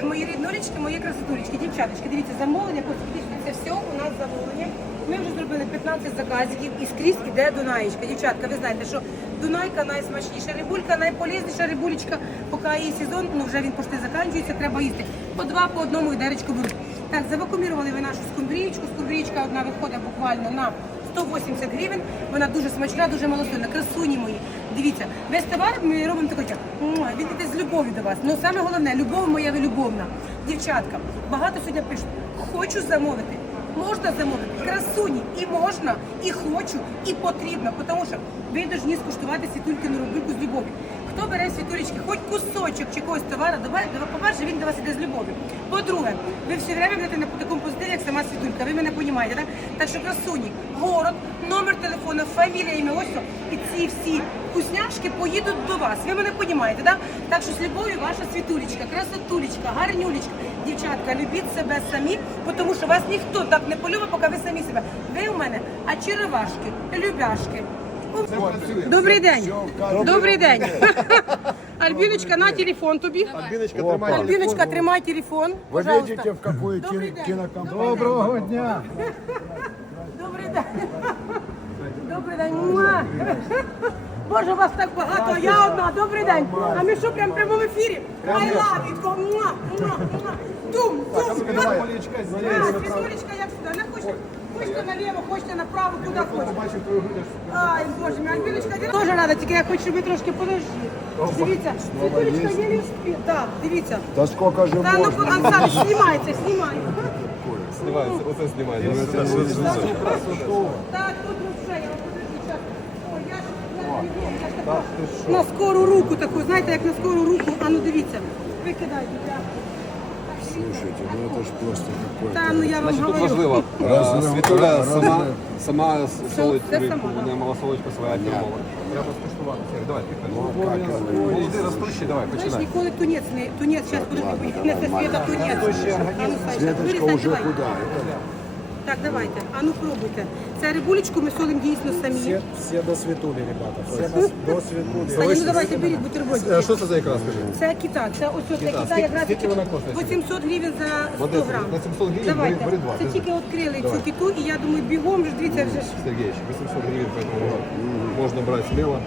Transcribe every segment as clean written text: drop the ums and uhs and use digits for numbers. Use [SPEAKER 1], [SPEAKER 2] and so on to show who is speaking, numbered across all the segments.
[SPEAKER 1] мої ріднулечки, мої красотулечки, дівчаточки, дивіться, замовлення, це все у нас замовлення. Ми вже зробили 15 заказів і скрізь іде Дунаєчка. Дівчатка, ви знаєте, що Дунайка найсмачніша рибулька, найполезніша рибулечка, поки її сезон, ну вже він почти закінчується, треба їсти. По два, по одному відеречку беруть. Так, завакумірували ви нашу скумбрієчку. Скумбрієчка одна виходить буквально на 180 гривень. Вона дуже смачна, дуже малосольна. Красуні мої. Дивіться, весь товар ми робимо такий, він іде з любов'ю до вас. Ну саме головне, любов моя ви любовна. Дівчатка, багато сьогодні пишуть, хочу замовити. Можна замовити красуні, і можна, і хочу, і потрібно, тому що ви повинні скуштувати світулькину рибульку з любов'ю. Хто бере світулечки, хоч кусочок чи когось товару, по-перше, він до вас іде з любов'ю. По-друге, ви все время будете на такому позитиві, як сама світулька, ви мене розумієте, так? Так що красуні, город, номер телефону, фамілія, ім'я, ось все. І ці всі вкусняшки поїдуть до вас, ви мене розумієте, так? Так що з любов'ю ваша світулечка, красотулечка, гарнюлечка. Дівчатка, любіть себе самі, тому що вас ніхто так не полюбить, поки ви самі себе. Ви у мене очаровашки, любяшки. Добрий день. Добрий день. Альбіночка, на телефон тобі. Альбіночка, тримай телефон.
[SPEAKER 2] Ви бачите, в какую кинокомпанию? Доброго дня.
[SPEAKER 1] Добрий день. Добрий день. Муа. Боже, вас так багато, а я одна. Добрий день. А ми що, прямо в прямому ефірі? I love it. Муа, муа, муа. Дум, дум. Світулечка, як сюди. Не хочете наліво, хочете направо, куди хочете. Ай, Боже, мій Альбіночка, теж рада, тільки я хочу, щоб ви трошки подожди. Дивіться, Світулечка є ліспі. Так, дивіться.
[SPEAKER 2] Да сколько же
[SPEAKER 1] Та ну,
[SPEAKER 2] можно?
[SPEAKER 1] Ансаль, знімайте, знімай.
[SPEAKER 3] Снимается, вот это снимается.
[SPEAKER 1] Так, тут вже, я вам подожди, зараз. Ой, я ж так на скору руку таку, знаєте, як на скору руку. А ну дивіться, викидайте.
[SPEAKER 2] Слушайте, ну это ж просто
[SPEAKER 1] Та
[SPEAKER 2] какой-то...
[SPEAKER 1] ну я вам
[SPEAKER 3] Значить, тут
[SPEAKER 1] говорю.
[SPEAKER 3] важливо, світуля сама солить
[SPEAKER 1] Це
[SPEAKER 3] рибку,
[SPEAKER 1] сама,
[SPEAKER 3] вона малосолочка своя термова. Треба скуштувати. Давай, підходь. Молоді ростущі, давай,
[SPEAKER 1] Знаєш,
[SPEAKER 3] починай.
[SPEAKER 1] ніколи тунець, зараз подожди, поїхати Света тунець. А ну, Саша,
[SPEAKER 2] Светочка
[SPEAKER 1] вирізай,
[SPEAKER 2] уже
[SPEAKER 1] давай.
[SPEAKER 2] куда?
[SPEAKER 1] Так, давайте, а ну пробуйте. Це рибулечку ми солимо дійсно самі.
[SPEAKER 4] Все до светули, ребята. Все до светули.
[SPEAKER 1] Саня, ну давайте беріть бутербродики.
[SPEAKER 3] Що це за ікра, скажи?
[SPEAKER 1] Це кита, це ось ця кита якраз
[SPEAKER 3] Скільки вона коштує?
[SPEAKER 1] 800 гривень за 100
[SPEAKER 3] Одеса,
[SPEAKER 1] грам.
[SPEAKER 3] на 700 гривень
[SPEAKER 1] Давайте,
[SPEAKER 3] бери два.
[SPEAKER 1] це тільки відкрили цю киту, і я думаю, бігом ж, дивіться, вже ж.
[SPEAKER 3] Сергеевич, 800 гривен, поэтому можно брать смело.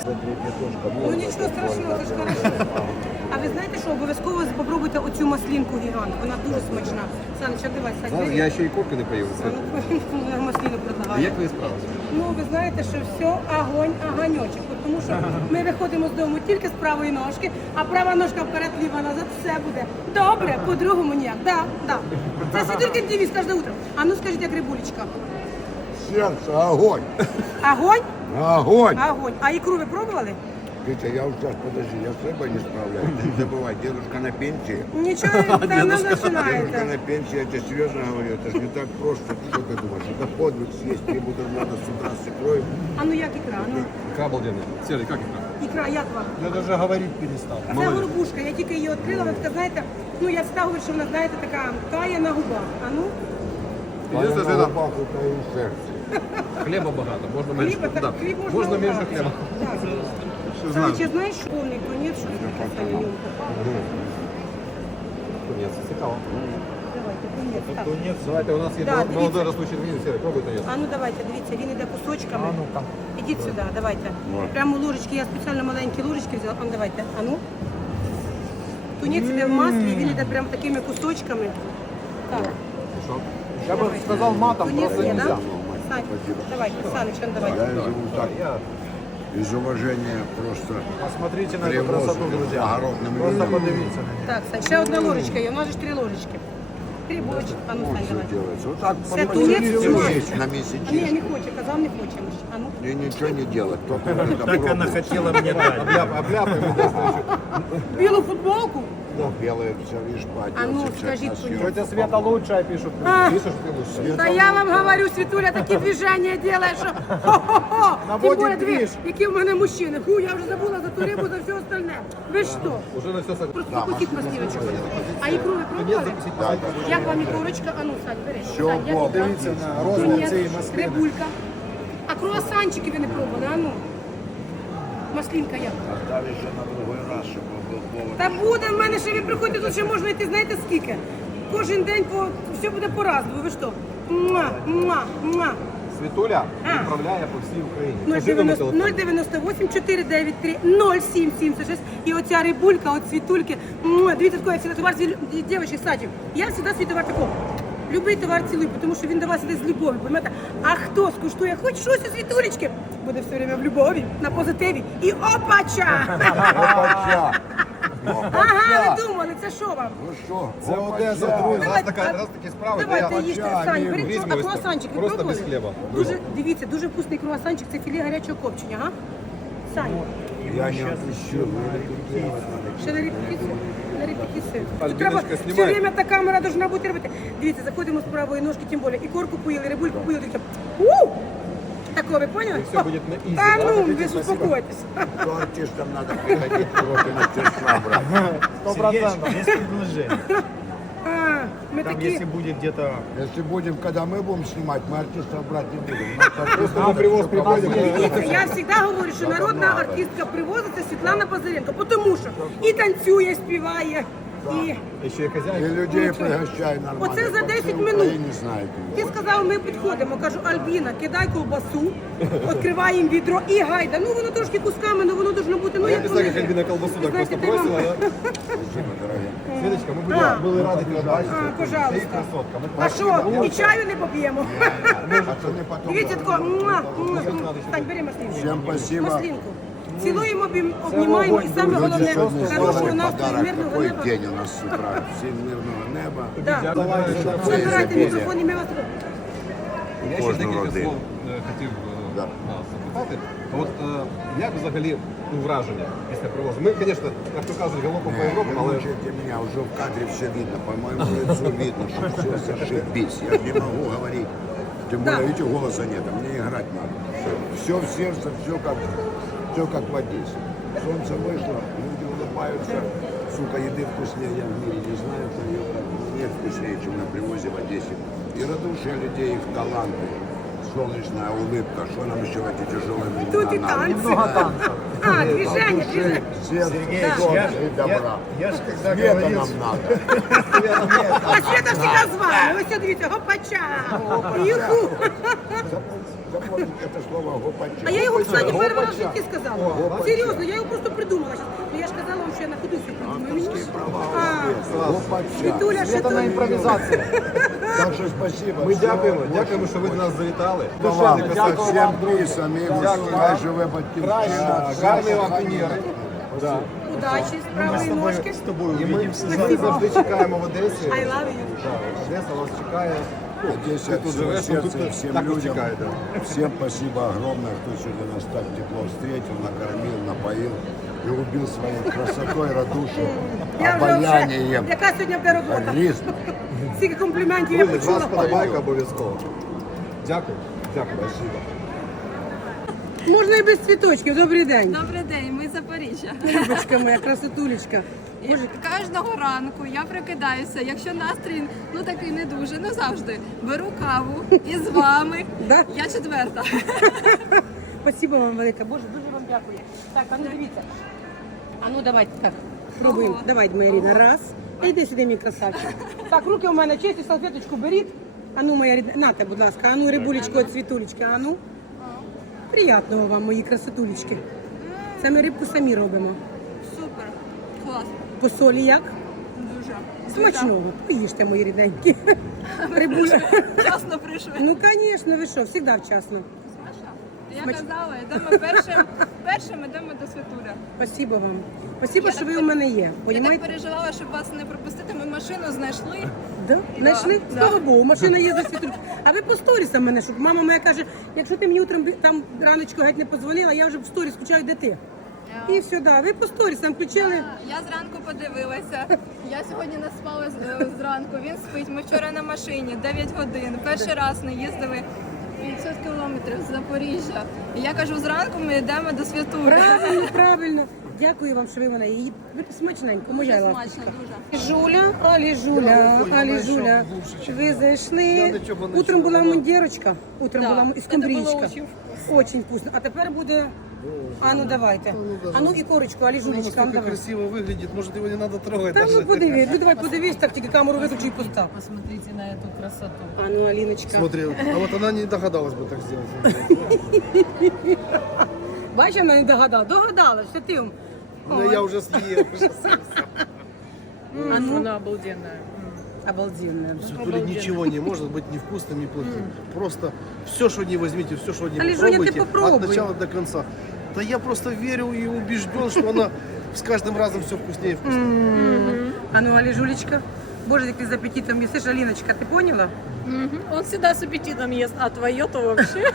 [SPEAKER 1] Ну нічого страшного, це ж хорошо. А ви знаєте, що обов'язково спробуйте оцю маслінку гігант, вона дуже смачна. Санечка, давай, Сань,
[SPEAKER 3] Я ще і курки не поїв.
[SPEAKER 1] ну, масліну предлагаю.
[SPEAKER 3] Як ви справилися?
[SPEAKER 1] Ну, ви знаєте, що все огонь, огоньочок. Тому що ми виходимо з дому тільки з правої ножки, а права ножка вперед, ліва назад, все буде добре, по-другому ніяк. Да, да. Це Світулькин ТВ кожне утро. А ну скажіть, як рибулечка.
[SPEAKER 2] Сердце, огонь!
[SPEAKER 1] Огонь?
[SPEAKER 2] Огонь!
[SPEAKER 1] Огонь. А ікру ви пробували?
[SPEAKER 2] Витя, я вот сейчас, подожди, я с рыбой не справляюсь. Не забывай, дедушка на пенсии.
[SPEAKER 1] Нічого, там не
[SPEAKER 2] Дедушка
[SPEAKER 1] починаєте.
[SPEAKER 2] на пенсии, я тебе серьезно говорю, это же не так просто. Что ты думаешь? Это подвиг съесть 3 бутерброда с утра с икрой.
[SPEAKER 1] А ну як ікра? Ну,
[SPEAKER 3] Икра обалденная. Серый, как икра?
[SPEAKER 1] ікра, як вам?
[SPEAKER 4] Я даже говорить перестал.
[SPEAKER 1] А це горбушка, я тільки її відкрила, ви така, знаєте, ну я всегда говорю, що вона, знаєте, така тає на губах. А ну,
[SPEAKER 3] Единственное,
[SPEAKER 2] На
[SPEAKER 3] это
[SPEAKER 2] губах это и сердце.
[SPEAKER 3] хлеба богато. Можно меньше.
[SPEAKER 1] хліба, так
[SPEAKER 3] Да.
[SPEAKER 1] хліб можна
[SPEAKER 3] Можно меньше
[SPEAKER 1] убрати.
[SPEAKER 3] хлеба.
[SPEAKER 1] Так.
[SPEAKER 3] Все знаю.
[SPEAKER 1] Санечка, знаєш, що повний тунець, що таке Саня, в ньому попало?
[SPEAKER 3] Тунец, цікаво.
[SPEAKER 1] Давайте, тунець, так.
[SPEAKER 4] Тунец.
[SPEAKER 3] Давайте, у нас є
[SPEAKER 1] Да,
[SPEAKER 3] молодой
[SPEAKER 1] дивіться.
[SPEAKER 3] растущий организм. Серый, пробуй тунец.
[SPEAKER 1] А ну давайте, дивіться, він іде кусочками.
[SPEAKER 4] А ну-ка.
[SPEAKER 1] Ідіть сюди, давайте. Прямо ложечки, я спеціально маленькі ложечки взяла. А ну давайте, а ну. Тунець іде в маслі, він іде прямо такими кусочками. Так.
[SPEAKER 4] Я бы сказал матом,
[SPEAKER 1] Тунець
[SPEAKER 4] просто
[SPEAKER 1] є,
[SPEAKER 4] нельзя.
[SPEAKER 1] да? Сань, давайте, Санечка, ну
[SPEAKER 2] Я
[SPEAKER 1] давайте.
[SPEAKER 2] живу так. Из уважения просто
[SPEAKER 4] Посмотрите на эту
[SPEAKER 2] привоз
[SPEAKER 4] красоту, друзья.
[SPEAKER 2] благородным
[SPEAKER 4] Просто
[SPEAKER 2] людям.
[SPEAKER 4] подивіться на нее.
[SPEAKER 1] Так, Сань, ще одна ложечка є, у нас же ж 3 ложечки. Грибочок, а ну,
[SPEAKER 2] Вот
[SPEAKER 1] Сань,
[SPEAKER 2] что
[SPEAKER 1] давай.
[SPEAKER 2] делается. Вот так
[SPEAKER 1] Це
[SPEAKER 2] по
[SPEAKER 1] тунець
[SPEAKER 2] месяцу
[SPEAKER 1] смажений.
[SPEAKER 2] есть, на
[SPEAKER 1] А ні,
[SPEAKER 2] месяц.
[SPEAKER 1] не хоче, казав, не хоче. А ну.
[SPEAKER 2] И ничего не делать, только вот это
[SPEAKER 4] Так она
[SPEAKER 2] пробовать.
[SPEAKER 4] хотела мне дать.
[SPEAKER 3] Обляпаем.
[SPEAKER 1] Білу футболку?
[SPEAKER 2] Белое все, видишь,
[SPEAKER 1] А ну,
[SPEAKER 2] поделся,
[SPEAKER 1] скажіть,
[SPEAKER 2] на съемку
[SPEAKER 4] Тетя Света
[SPEAKER 2] попал.
[SPEAKER 4] лучшая, пишут.
[SPEAKER 1] А,
[SPEAKER 3] Пишешь ты лучше?
[SPEAKER 1] та я вам говорю, Світуля, такі движення делає, що хо-хо-хо.
[SPEAKER 4] Наводить
[SPEAKER 1] Тим більше,
[SPEAKER 4] двіж.
[SPEAKER 1] які в мене мужчини. Фу, я вже забула за ту рибу, за все остальне. Ви що?
[SPEAKER 3] Уже на все согласен.
[SPEAKER 1] Просто покусіть масліночку. А ікру ви пробували? Як вам ікрурочка? А ну, Сань, бери.
[SPEAKER 2] Всё,
[SPEAKER 1] Сань, як
[SPEAKER 2] Бог.
[SPEAKER 1] ікра?
[SPEAKER 4] Дивіться на розмір цієї
[SPEAKER 1] Тунець,
[SPEAKER 4] маслини.
[SPEAKER 1] рибулька. А круасанчики ви не пробували, а ну. Маслінка як?
[SPEAKER 2] Оставишь на другой раз, чтобы был
[SPEAKER 1] Та буде в мене ще ви приходите, тут ще можна йти, знаєте скільки? Кожен день все буде по-разному. Ви що? Муа, муа, муа.
[SPEAKER 3] Світуля
[SPEAKER 1] А.
[SPEAKER 3] відправляє по всій Україні. Кажи номер телефону.
[SPEAKER 1] 098 493 0776. І оця рибулька, от світульки. Муа. Дивіться, такой я всегда товар, дівчатки, кстати, я всегда свій товар такого. Любий товар цілуй, тому що він до вас іде з любов'ю, розумієте? А хто скуштує хоч щось у світулечки, буде все время в любові, на позитиві. І опача!
[SPEAKER 2] Опача.
[SPEAKER 1] Ага, ви думали, це що вам?
[SPEAKER 2] Ну що,
[SPEAKER 3] Це Одеса, друзі. Раз такі справи, де
[SPEAKER 1] Давайте
[SPEAKER 3] я
[SPEAKER 1] їжте,
[SPEAKER 2] Опача,
[SPEAKER 1] Сань,
[SPEAKER 2] Міру.
[SPEAKER 1] беріть, а
[SPEAKER 3] Візьму ось так.
[SPEAKER 1] круасанчик ви
[SPEAKER 3] Просто
[SPEAKER 1] пробували?
[SPEAKER 3] без хліба.
[SPEAKER 1] Дуже, дивіться, дуже вкусний круасанчик, це філе гарячого копчення, ага? Сань,
[SPEAKER 2] я не отпущу.
[SPEAKER 1] ще на репетицію? На репетицію. Тут
[SPEAKER 3] Альбіночка,
[SPEAKER 1] треба
[SPEAKER 3] знімай.
[SPEAKER 1] все время та камера должна бути робити. Дивіться, заходимо з правої ножки, тим більше, і корку поїли, рибульку поїли, дивіться. Такого, ви поняли?
[SPEAKER 3] все буде на ізі,
[SPEAKER 1] Та
[SPEAKER 3] да?
[SPEAKER 1] ну, ви успокойтесь.
[SPEAKER 2] То артистам надо приходить уроки мастерства брать.
[SPEAKER 4] 100%. Есть предложение.
[SPEAKER 1] А, ми
[SPEAKER 4] Там,
[SPEAKER 1] такі...
[SPEAKER 4] если будет где-то...
[SPEAKER 2] Если будем, когда мы будем снимать, мы артистов брать не будем.
[SPEAKER 3] Просто на привоз приходимо.
[SPEAKER 1] Дивіться, я завжди говорю, що народна артистка привозу це Світлана Базаренко, тому що і танцює, співає, і...
[SPEAKER 3] Ще й
[SPEAKER 2] И
[SPEAKER 3] хазяйка.
[SPEAKER 2] людей пригощаю нормально.
[SPEAKER 1] Оце за
[SPEAKER 2] По
[SPEAKER 1] 10
[SPEAKER 2] всей
[SPEAKER 1] минут.
[SPEAKER 2] Украине знаете.
[SPEAKER 1] Ти сказав, ми підходимо. Кажу, Альбіна, кидай ковбасу, відкриваємо відро і гайда. Ну воно трошки кусками, ну воно должно бути. Ну
[SPEAKER 3] Я
[SPEAKER 1] як
[SPEAKER 3] не
[SPEAKER 1] воно
[SPEAKER 3] знаю, як
[SPEAKER 1] є.
[SPEAKER 3] Альбіна колбасу так
[SPEAKER 1] Знаєте,
[SPEAKER 3] просто
[SPEAKER 1] ти вам-
[SPEAKER 3] бросила. да?
[SPEAKER 2] Спасибо, дорогие.
[SPEAKER 3] Світочка, ми
[SPEAKER 1] А.
[SPEAKER 3] були раді тебе бачити.
[SPEAKER 1] А, пожалуйста.
[SPEAKER 3] Ти красотка. Ми
[SPEAKER 1] А що, і чаю не поп'ємо?
[SPEAKER 2] Пацаны потом...
[SPEAKER 1] Дивіться, тако, муа, муа. Стань, бери маслинку.
[SPEAKER 2] Всем спасибо.
[SPEAKER 1] Маслинку. Цілуємо, обнімаємо і саме головне,
[SPEAKER 2] Люди сегодня
[SPEAKER 1] хорошого
[SPEAKER 2] сделали
[SPEAKER 1] настрою,
[SPEAKER 2] подарок.
[SPEAKER 1] мирного
[SPEAKER 2] Какой
[SPEAKER 1] неба.
[SPEAKER 2] день у нас с утра. Всем мирного неба.
[SPEAKER 1] Да.
[SPEAKER 2] Це
[SPEAKER 1] Забирайте
[SPEAKER 2] є
[SPEAKER 1] мікрофон і ми вас...
[SPEAKER 3] Я ще
[SPEAKER 2] Кожну
[SPEAKER 3] декілька
[SPEAKER 2] родину.
[SPEAKER 3] слов хотів
[SPEAKER 2] Да.
[SPEAKER 3] нас запитати. От як взагалі враження після привозу? Ми, звісно, як то кажуть, галопом по Європі,
[SPEAKER 2] Не
[SPEAKER 3] але
[SPEAKER 2] мучайте меня, уже в кадре все видно, по моему лицу видно, что все зашибись. Я не могу говорить. Тем более,
[SPEAKER 1] Да.
[SPEAKER 2] видите, голоса нет, а мне играть надо. Все в сердце, все как в Одессе. Солнце вышло, люди улыбаются. Сука, еды вкуснее я в мире не знаю, что ее нет вкуснее, чем на привозе в Одессе. И радушие людей, их таланты, солнечная улыбка, что нам еще в эти тяжелые времена
[SPEAKER 1] Тут і
[SPEAKER 2] надо?
[SPEAKER 1] танці.
[SPEAKER 4] Много танцев.
[SPEAKER 1] А, движення,
[SPEAKER 2] Души,
[SPEAKER 1] движення.
[SPEAKER 2] сердце,
[SPEAKER 4] Сергей,
[SPEAKER 2] солнца и добра.
[SPEAKER 4] я ж когда
[SPEAKER 2] Света
[SPEAKER 4] говорил,
[SPEAKER 2] нам надо.
[SPEAKER 1] А Света всегда з вами. Ось дивіться, гопача. Юху.
[SPEAKER 2] Запомните это слово гопача.
[SPEAKER 1] А я його, кстати, перший раз в
[SPEAKER 2] Гопача.
[SPEAKER 1] житті сказала.
[SPEAKER 2] Гопача.
[SPEAKER 1] Серйозно, я його просто придумала. щас. Ну я ж казала вам, що я на ходу все придумаю. Мені
[SPEAKER 2] Авторские права у
[SPEAKER 1] А,
[SPEAKER 2] Одессы. Гопача.
[SPEAKER 1] Світуля, ще
[SPEAKER 4] это на
[SPEAKER 1] то.
[SPEAKER 4] импровизации.
[SPEAKER 2] Так что спасибо.
[SPEAKER 3] ми
[SPEAKER 2] Всего
[SPEAKER 3] дякуємо, що ви до нас завітали.
[SPEAKER 2] Вам.
[SPEAKER 3] Душевний красавчик.
[SPEAKER 2] Всем приз, амигос.
[SPEAKER 3] Дякую.
[SPEAKER 2] Хай живе батьківщина.
[SPEAKER 3] Гарної вам прем'єри. Да.
[SPEAKER 1] Удачі, з правої ножки.
[SPEAKER 4] С тобой
[SPEAKER 3] І
[SPEAKER 4] увидимся.
[SPEAKER 3] ми завжди чекаємо в Одесі.
[SPEAKER 1] I love you.
[SPEAKER 3] Да, Одеса вас чекає.
[SPEAKER 2] Надеюсь,
[SPEAKER 3] Ты
[SPEAKER 2] от
[SPEAKER 3] тут
[SPEAKER 2] всего
[SPEAKER 3] живешь, ну,
[SPEAKER 2] сердца
[SPEAKER 3] тут
[SPEAKER 2] всем
[SPEAKER 3] так вот
[SPEAKER 2] людям.
[SPEAKER 3] чекает, да.
[SPEAKER 2] Всем спасибо огромное, кто сегодня нас так тепло встретил, накормил, напоил и убил своей красотой, радушием,
[SPEAKER 1] Я вже
[SPEAKER 2] обаянием.
[SPEAKER 1] яка сьогодні буде робота?
[SPEAKER 2] Харизм.
[SPEAKER 1] Скільки компліментів я
[SPEAKER 3] Друзі,
[SPEAKER 1] почула.
[SPEAKER 3] вас подобайка обов'язково. Дякую. Дякую. Спасибо.
[SPEAKER 1] Можна і без цвіточків. Добрий день.
[SPEAKER 5] Добрий день, ми з Запоріжжя.
[SPEAKER 1] Любочка моя, красотулечка.
[SPEAKER 5] І
[SPEAKER 1] Боже,
[SPEAKER 5] кожного ранку я прокидаюся, якщо настрій ну такий не дуже, не завжди. Беру каву і з вами.
[SPEAKER 1] Да?
[SPEAKER 5] Я четверта.
[SPEAKER 1] спасибо вам велике. Боже, дуже вам дякую. Так, а ну дивіться. А ну давайте так. Пробуємо.
[SPEAKER 5] Ого.
[SPEAKER 1] Давайте, моя рідна. Раз. Та йди сюди, мій красавчик. Так, руки у мене чисті, салфеточку беріть. А ну, моя рідна. Нате, будь ласка. А ну, рибулечко, цвітулечки. А ну. Приятного вам, мої красотулечки. Це ми рибку самі робимо.
[SPEAKER 5] Супер. Клас.
[SPEAKER 1] По солі як?
[SPEAKER 5] Дуже.
[SPEAKER 1] Смачного. Поїжте, мої рідненькі. Рибуля.
[SPEAKER 5] Вчасно прийшли.
[SPEAKER 1] Ну, звісно, ви що, завжди вчасно.
[SPEAKER 5] Смачно. Я
[SPEAKER 1] Смачно.
[SPEAKER 5] казала, йдемо першим йдемо до Святуля.
[SPEAKER 1] Спасибо вам. Спасибо,
[SPEAKER 5] Я
[SPEAKER 1] що
[SPEAKER 5] так
[SPEAKER 1] ви
[SPEAKER 5] пер-
[SPEAKER 1] у мене є.
[SPEAKER 5] Я так
[SPEAKER 1] Понімаєте?
[SPEAKER 5] переживала, щоб вас не пропустити. Ми машину знайшли.
[SPEAKER 1] Да? Знайшли?
[SPEAKER 5] Да.
[SPEAKER 1] Слава Богу, машина є за світу. А ви по сторісам мене, щоб мама моя каже, якщо ти мені утром там раночку геть не подзвонила, я вже в сторіс включаю, де ти. І все, да. Ви по сторісам включили.
[SPEAKER 5] Я зранку подивилася. Я сьогодні не спала зранку. Він спить. Ми вчора на машині 9 годин. Перший раз не їздили 500 кілометрів з Запоріжжя. І я кажу, зранку ми йдемо до Святуля.
[SPEAKER 1] Правильно, правильно. Дякую вам, що ви мене її смачненько, моя
[SPEAKER 5] Дуже
[SPEAKER 1] ласточка.
[SPEAKER 5] смачно, дуже.
[SPEAKER 1] Жуля, Алі Жуля, Алі Жуля. Ви зайшли. Утром була мундірочка, утром
[SPEAKER 5] Да,
[SPEAKER 1] була
[SPEAKER 5] це
[SPEAKER 1] іскумбрічка.
[SPEAKER 5] було очень
[SPEAKER 1] Очень вкусно. А тепер буде А ну давайте. А ну і корочку, Аліжунечка, а ну давай.
[SPEAKER 4] красиво выглядит, может его не надо трогать
[SPEAKER 1] Та ну подивись, ну давай подивись, так тільки камеру виключи і постав.
[SPEAKER 6] Посмотрите на эту красоту.
[SPEAKER 1] А ну, Аліночка.
[SPEAKER 4] Смотри, а вот она не догадалась бы так сделать.
[SPEAKER 1] Бачиш, вона не догадала. Догадалась, що ти.
[SPEAKER 4] Ну, я уже съел.
[SPEAKER 1] А ну,
[SPEAKER 6] Она обалденная.
[SPEAKER 1] обалденная.
[SPEAKER 4] Светуля ничего не может быть ни вкусным, ни плохим. Просто все, что не возьмите, все, что не
[SPEAKER 1] Али, Женя, ты
[SPEAKER 4] попробуйте,
[SPEAKER 1] попробуй.
[SPEAKER 4] от начала до конца. Да я просто верю и убежден, что она с каждым разом все вкуснее и вкуснее.
[SPEAKER 1] А ну, Аліжулечка. Боже, як ти з апетитом їсиш, Аліночка, ти поняла?
[SPEAKER 6] Он всегда с аппетитом ест, а твое-то вообще.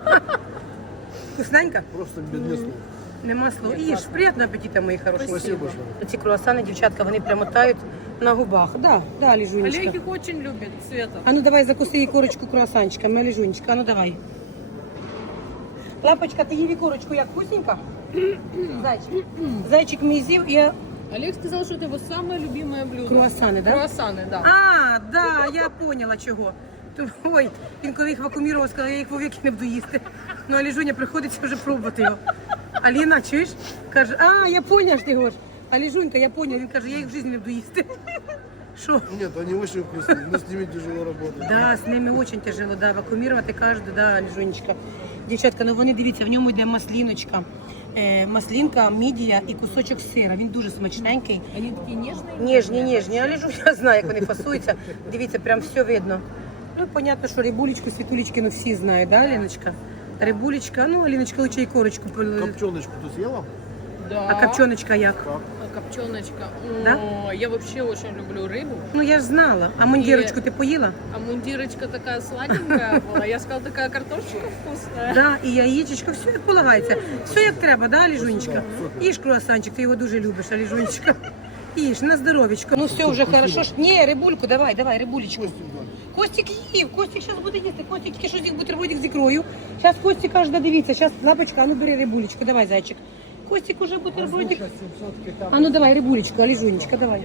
[SPEAKER 1] Вкусненько?
[SPEAKER 4] Просто без слов.
[SPEAKER 1] Нема слов. Їж, приємного апетита, мої хороші.
[SPEAKER 4] Спасибо большое.
[SPEAKER 1] Ці круасани, дівчатка, вони прямо тають на губах. Да, да, Аліжунечка.
[SPEAKER 6] Олег их очень любит, Света.
[SPEAKER 1] А ну давай закуси їй корочку круасанчиками, Аліжунечка, а ну давай. Лапочка, ти їв корочку як вкусненько? Зайчик. Зайчик мій з'їв, я...
[SPEAKER 6] Олег сказал, что это его самое любимое блюдо.
[SPEAKER 1] Круассаны, да?
[SPEAKER 6] Круассаны, да.
[SPEAKER 1] А, да, я поняла чого. Ой, він коли їх вакуумірував, сказав, я їх вовіки не буду їсти. Ну, Аліжуня приходиться вже пробувати його. Аліна, чуєш? Каже, а, я поняла, що ти говориш. Аліжунька, я поняла. Він каже, я їх в житті не буду їсти. Що?
[SPEAKER 4] Нет, они очень вкусные, но с ними тяжело работать.
[SPEAKER 1] Да, з ними дуже тяжело, да, вакуумірувати кажуть, да, Аліжунечка. Дівчатка, ну вони, дивіться, в ньому йде масліночка. Маслінка, мідія і кусочок сира. Він дуже смачненький.
[SPEAKER 6] Они такие нежные.
[SPEAKER 1] Ніжні, Аліжу, я знаю, як вони фасуються. Дивіться, прям все видно. Ну, понятно, що рибулечку, світулечки, ну всі знають, да, Аліночка? Рибулечка, ну, Аліночка, лучше і корочку.
[SPEAKER 4] Копченочку ты съела?
[SPEAKER 6] Да.
[SPEAKER 1] А копчоночка як?
[SPEAKER 6] А копченочка.
[SPEAKER 1] Да?
[SPEAKER 6] О, я вообще очень люблю рыбу.
[SPEAKER 1] Ну, я ж знала. А мундірочку ти поїла?
[SPEAKER 6] А мундирочка такая сладенькая была. Я сказала, такая картошечка вкусная.
[SPEAKER 1] Да, і яєчечко, все як полагається. Все як треба, да, Аліжунечка? Їж круасанчик, ти його дуже любиш, Аліжунечка. Їж, на здоров'ячко. Ну, все вже хорошо. Ні, рибульку, давай, рибулечку. Костик їв, Костик зараз буде їсти. Костик тільки що з'їв бутербродик з ікрою. Зараз Костик каже, да, дивіться, зараз лапочка, а ну бери рибулечку, давай, зайчик. Костик уже бутербродик. А ну давай, рибулечку, Аліжунечка, давай.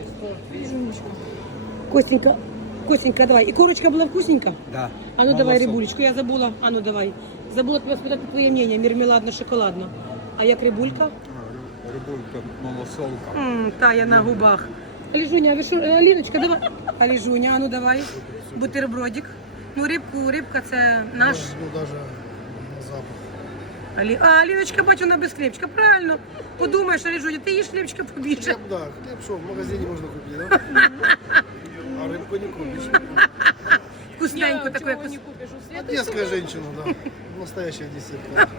[SPEAKER 1] Костенька, Костенька, давай. І корочка була вкусненька?
[SPEAKER 3] Да.
[SPEAKER 1] А ну давай рибулечку, я забула. А ну давай. Забула тебе спитати твоє мнення, мармеладно-шоколадно. А як рибулька?
[SPEAKER 3] Рыбулька, малосолка.
[SPEAKER 1] Тая на губах. Аліжуня, а ви що, Аліночка, давай. Аліжуня, а ну давай. Бутербродик. Ну, рибка це наш.
[SPEAKER 4] Ну, даже на запах.
[SPEAKER 1] А Аліночка, бачу, вона без хлібчика. Правильно. Подумаєш, Аліжуня, ти їш хлібчика побільше.
[SPEAKER 4] Хлеб, да, хлеб что, в магазине можно купить, да? А рыбку не купишь.
[SPEAKER 1] Вкусненько
[SPEAKER 6] Я
[SPEAKER 1] таке.
[SPEAKER 6] чего не купишь у Светы?
[SPEAKER 4] Одесская женщина, да. Настоящая десертка.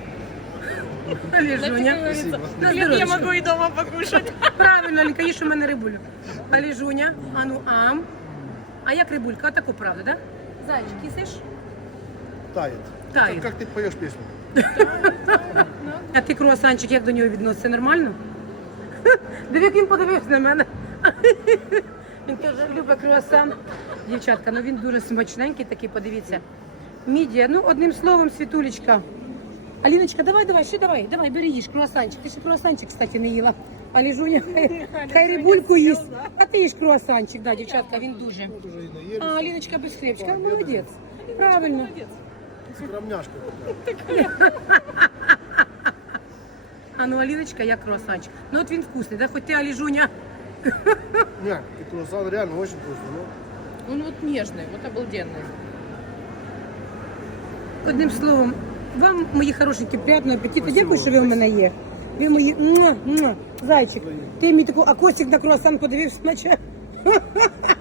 [SPEAKER 1] Аліжуня.
[SPEAKER 4] Спасибо.
[SPEAKER 1] На
[SPEAKER 6] Хлеб я
[SPEAKER 1] здоров'ячко.
[SPEAKER 6] могу и дома покушать.
[SPEAKER 1] Правильно, Алінка, їж у мене рибулю. Аліжуня, а ну ам. А як рибулька? А таку правда, да? Зайчик, їсиш?
[SPEAKER 4] Тает.
[SPEAKER 1] Тает.
[SPEAKER 4] Как ты поешь песню?
[SPEAKER 1] А ти круасанчик, як до нього відноситься? Нормально? Диви, як він подивився на мене. Він каже, любить круасан. Дівчатка, ну він дуже смачненький такий, подивіться. Мідія, ну одним словом, світулечка. Аліночка, давай, ще давай, бери їж круасанчик. Ти ще круасанчик, кстати, не їла. А Ліжуня, хай рибульку їсть. А ти їж круасанчик, да, дівчатка, він дуже.
[SPEAKER 4] Вот уже и наелись.
[SPEAKER 1] А Аліночка без хлібчика, молодець. Правильно.
[SPEAKER 4] Скромняшка.
[SPEAKER 1] А ну Аліночка, як круасанчик. Ну от він вкусний, да? Хоч ти, Аліжуня.
[SPEAKER 4] Не, и круассан реально очень вкусный. Ну,
[SPEAKER 6] Он вот нежный, вот обалденный.
[SPEAKER 1] Одним словом, вам, мої хорошенькі, приятного апетиту.
[SPEAKER 4] Спасибо,
[SPEAKER 1] Дякую, що ви в мене є. Ви мої зайчик. Ти мій таку, а Костик на круасан подивився, наче